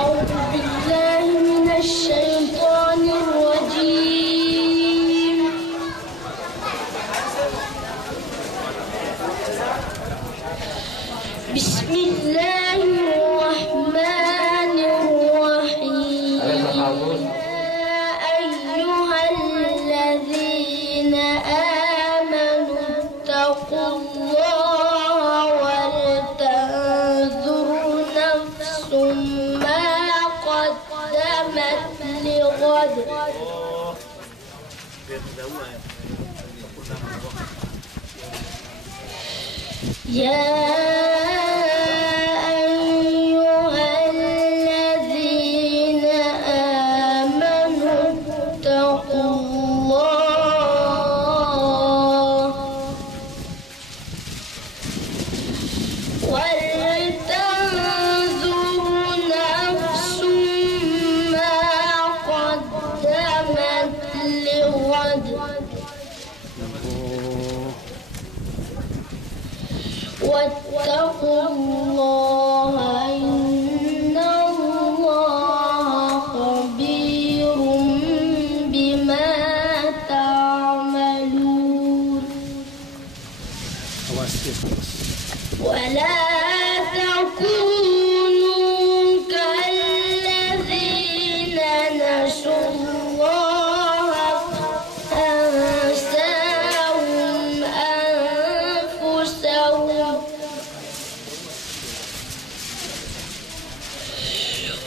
أعوذ بالله من الشيطان الرجيم. بسم الله الرحمن الرحيم. يا أيها الذين آمنوا اتقوا الله ولتنظر نفس ما قدمت لغد. يا أيها الذين آمنوا اتقوا الله ولتنظر نفس ما قدمت لغد. واتقوا الله إن الله خبير بما تعملون. ولا تكونوا كالذين نسوا الله فأنساهم أنفسهم.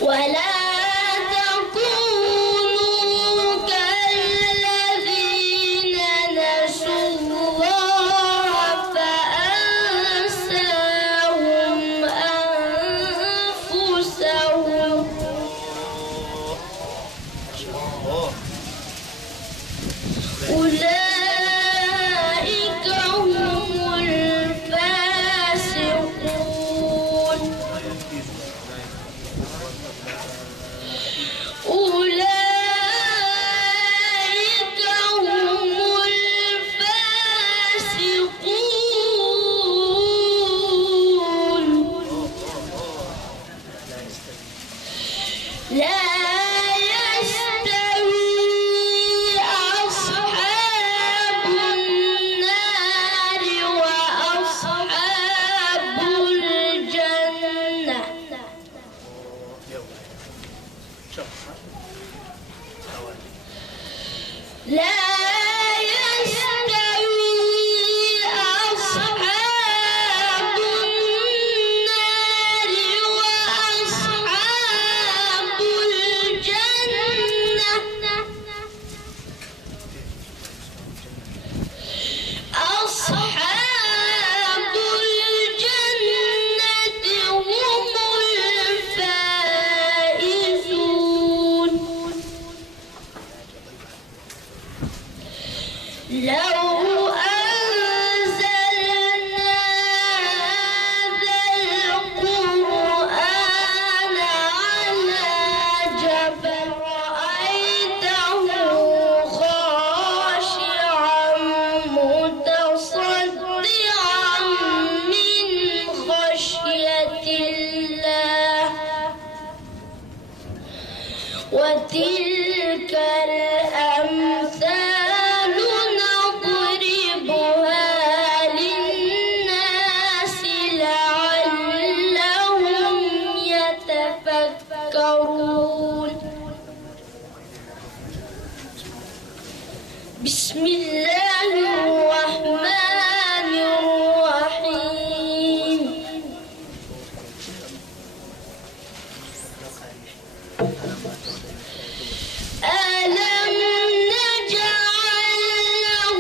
ولا تكونوا كالذين نسوا الله فأنساهم أنفسهم. أولئك هم الفاسقون. أولئك هم الفاسقون. لا يستوي أصحاب النار وأصحاب الجنة. لا يستوي أصحاب النار وأصحاب الجنة. أصحاب الجنة هم الفائزون. لو أنزلنا هذا القرآن على جبل رأيته خاشعا متصدعا من خشية الله. وتلك الأمثال نضربها للناس لعلهم يتفكرون. بسم الله الرحمن الرحيم. ألم نجعل له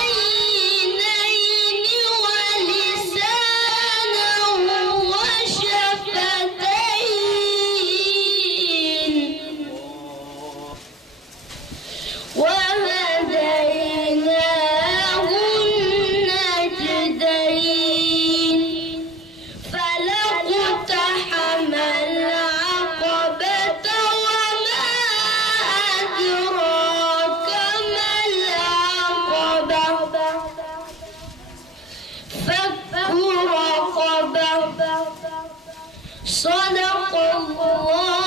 عينين ولسانا وشفتين وهديناه صدق الله